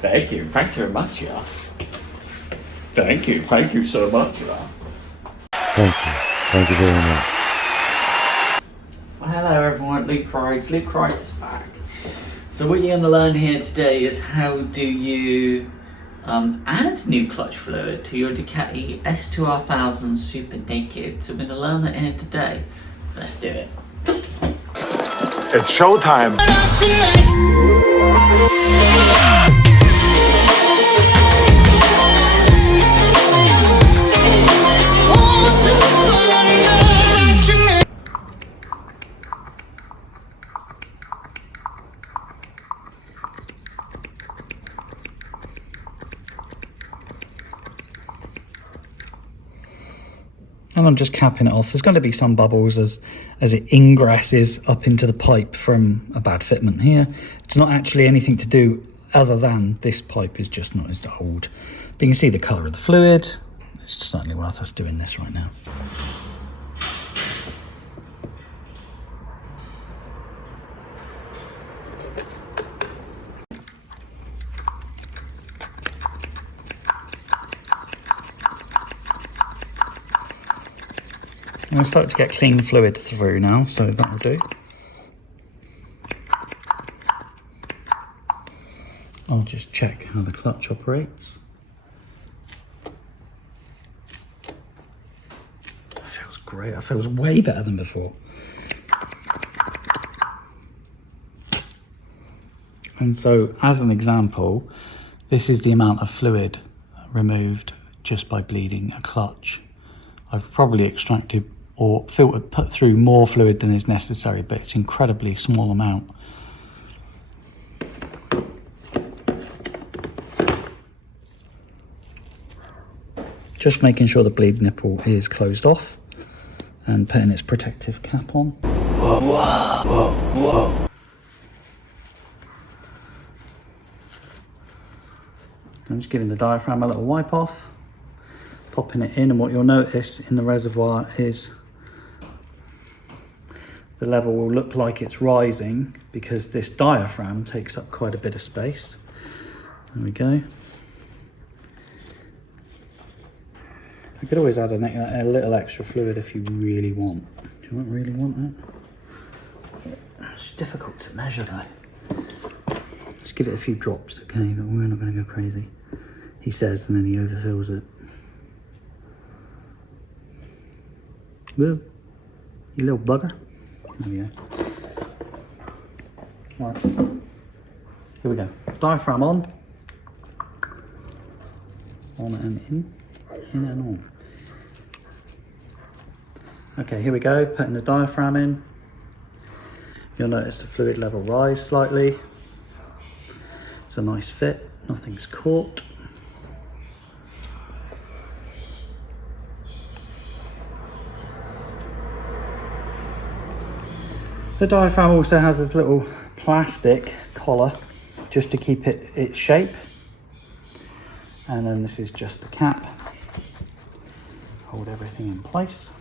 Thank you very much, yeah. Thank you so much, yeah. Thank you very much. Well, hello everyone, Luke Rides is back. So what you're going to learn here today is how do you add new clutch fluid to your Ducati S2R 1000 Super Naked. So we're going to learn that here today. Let's do it. It's showtime. And I'm just capping it off. There's going to be some bubbles as it ingresses up into the pipe from a bad fitment here. It's not actually anything to do other than this pipe is just not as old. But you can see the colour of the fluid. It's certainly worth us doing this right now. I'm starting to get clean fluid through now, so that'll do. I'll just check how the clutch operates. That feels great. That feels way better than before. And so, as an example, this is the amount of fluid removed just by bleeding a clutch. I've probably extracted or put through more fluid than is necessary, but it's an incredibly small amount. Just making sure the bleed nipple is closed off and putting its protective cap on. Whoa, whoa, whoa, whoa. I'm just giving the diaphragm a little wipe off, popping it in, and what you'll notice in the reservoir is the level will look like it's rising because this diaphragm takes up quite a bit of space. There we go. You could always add a little extra fluid if you really want. Do you really want that? It's difficult to measure though. Let's give it a few drops, okay, but we're not going to go crazy. He says, and then he overfills it. Whoa, you little bugger. There we go. Right. Here we go. Diaphragm on. On and in. In and on. Okay, here we go. Putting the diaphragm in. You'll notice the fluid level rise slightly. It's a nice fit. Nothing's caught. The diaphragm also has this little plastic collar just to keep it its shape. And then this is just the cap. Hold everything in place.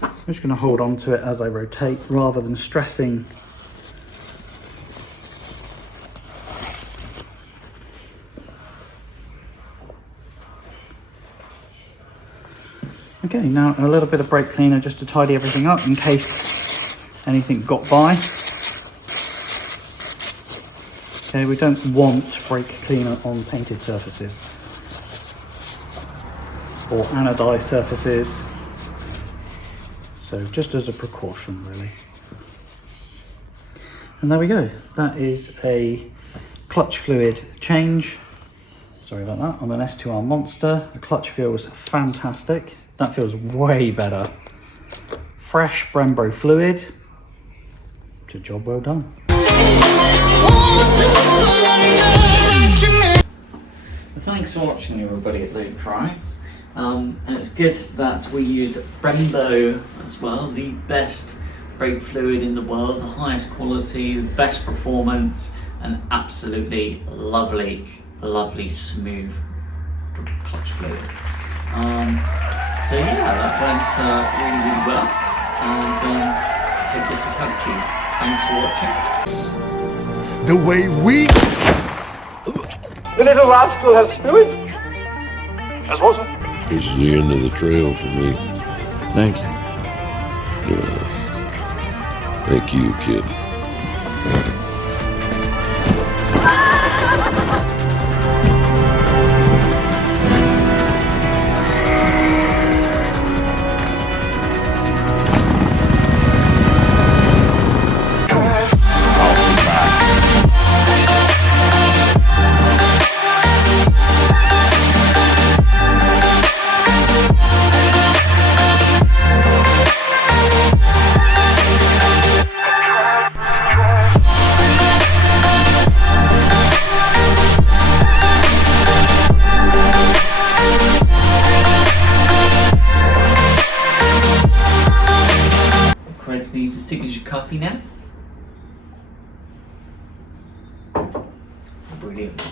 I'm just going to hold on to it as I rotate rather than stressing. Okay, now a little bit of brake cleaner just to tidy everything up in case anything got by. Okay, we don't want brake cleaner on painted surfaces or anodized surfaces. So just as a precaution, really. And there we go. That is a clutch fluid change. Sorry about that. On an S2R Monster. The clutch feels fantastic. That feels way better. Fresh Brembo fluid. It's a job well done. Thanks for watching, everybody at Luke Rides. And it's good that we used Brembo as well, the best brake fluid in the world, the highest quality, the best performance, and absolutely lovely, smooth clutch fluid. So yeah, that went really well, and I hope this has helped you. Thanks for watching. The way we The little rascal has fluid. As water. This is the end of the trail for me. Thank you. Thank you, kid. Chris needs a signature copy now. Brilliant.